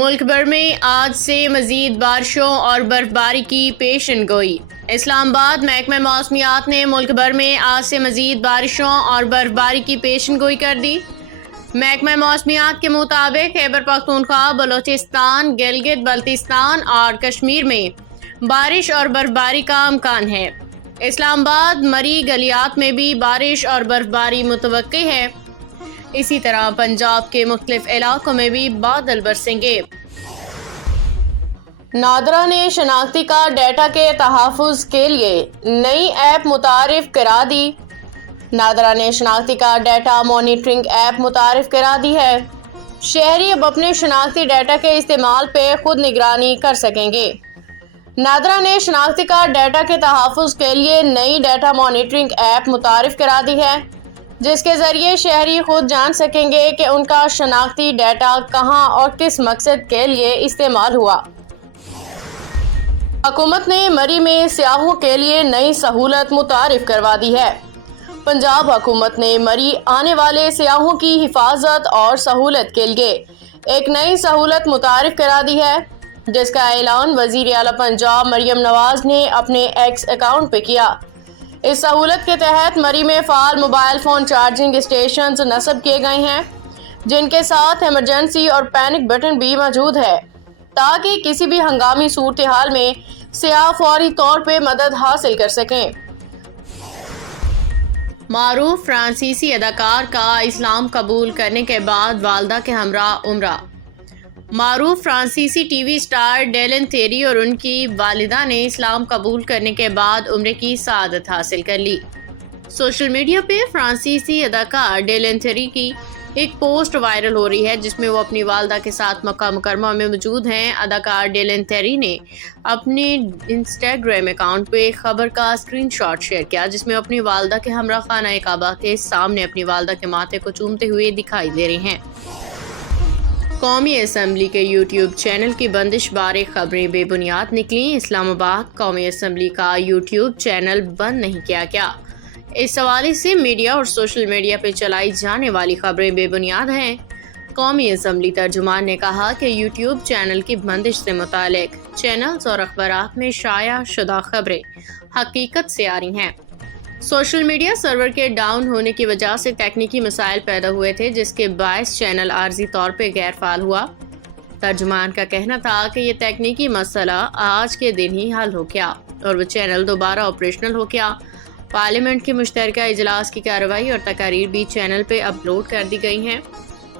ملک بھر میں آج سے مزید بارشوں اور برفباری کی پیشن گوئی۔ اسلام آباد محکمہ موسمیات نے ملک بھر میں آج سے مزید بارشوں اور برفباری کی پیشن گوئی کر دی۔ محکمہ موسمیات کے مطابق خیبر پختونخوا، بلوچستان، گلگت بلتستان اور کشمیر میں بارش اور برفباری کا امکان ہے۔ اسلام آباد، مری، گلیات میں بھی بارش اور برفباری متوقع ہے۔ اسی طرح پنجاب کے مختلف علاقوں میں بھی بادل برسیں گے۔ نادرا نے شناختی کارڈ ڈیٹا کے تحفظ کے لیے نئی ایپ متعارف کرا دی۔ نادرا نے شناختی کارڈ ڈیٹا مانیٹرنگ ایپ متعارف کرا دی ہے۔ شہری اب اپنے شناختی ڈیٹا کے استعمال پہ خود نگرانی کر سکیں گے۔ نادرا نے شناختی کارڈ ڈیٹا کے تحفظ کے لیے نئی ڈیٹا مانیٹرنگ ایپ متعارف کرا دی ہے، جس کے ذریعے شہری خود جان سکیں گے کہ ان کا شناختی ڈیٹا کہاں اور کس مقصد کے لیے استعمال ہوا۔ حکومت نے مری میں سیاحوں کے لیے نئی سہولت متعارف کروا دی ہے۔ پنجاب حکومت نے مری آنے والے سیاحوں کی حفاظت اور سہولت کے لیے ایک نئی سہولت متعارف کرا دی ہے، جس کا اعلان وزیر اعلیٰ پنجاب مریم نواز نے اپنے ایکس اکاؤنٹ پہ کیا۔ اس سہولت کے تحت مری میں فعال موبائل فون چارجنگ اسٹیشنز نصب کیے گئے ہیں، جن کے ساتھ ایمرجنسی اور پینک بٹن بھی موجود ہے، تاکہ کسی بھی ہنگامی صورتحال میں سیاح فوری طور پہ مدد حاصل کر سکیں۔ معروف فرانسیسی اداکار کا اسلام قبول کرنے کے بعد والدہ کے ہمراہ عمرہ۔ معروف فرانسیسی T V star Dylan theory اور ان کی والدہ نے اسلام قبول کرنے کے بعد عمرے کی سعادت حاصل کر لی۔ سوشل میڈیا پہ فرانسیسی اداکار ڈیلن تھیری کی ایک پوسٹ وائرل ہو رہی ہے، جس میں وہ اپنی والدہ کے ساتھ مکہ مکرمہ میں موجود ہیں۔ اداکار ڈیلن تھیری نے اپنے انسٹاگرام اکاؤنٹ پہ خبر کا اسکرین شاٹ شیئر کیا، جس میں اپنی والدہ کے ہمراہ خانہ کعبہ کے سامنے اپنی والدہ کے ماتھے کو چومتے ہوئے دکھائی دے رہے ہیں۔ قومی اسمبلی کے یوٹیوب چینل کی بندش بارے خبریں بے بنیاد نکلیں۔ اسلام آباد قومی اسمبلی کا یوٹیوب چینل بند نہیں کیا گیا۔ اس حوالے سے میڈیا اور سوشل میڈیا پہ چلائی جانے والی خبریں بے بنیاد ہیں۔ قومی اسمبلی ترجمان نے کہا کہ یوٹیوب چینل کی بندش سے متعلق چینلز اور اخبارات میں شائع شدہ خبریں حقیقت سے آ رہی ہیں۔ سوشل میڈیا سرور کے ڈاؤن ہونے کی وجہ سے تکنیکی مسائل پیدا ہوئے تھے، جس کے باعث چینل عارضی طور پہ غیر فعال ہوا۔ ترجمان کا کہنا تھا کہ یہ تکنیکی مسئلہ آج کے دن ہی حل ہو گیا اور وہ چینل دوبارہ آپریشنل ہو گیا۔ پارلیمنٹ کے مشترکہ اجلاس کی کارروائی اور تقاریر بھی چینل پہ اپلوڈ کر دی گئی ہیں۔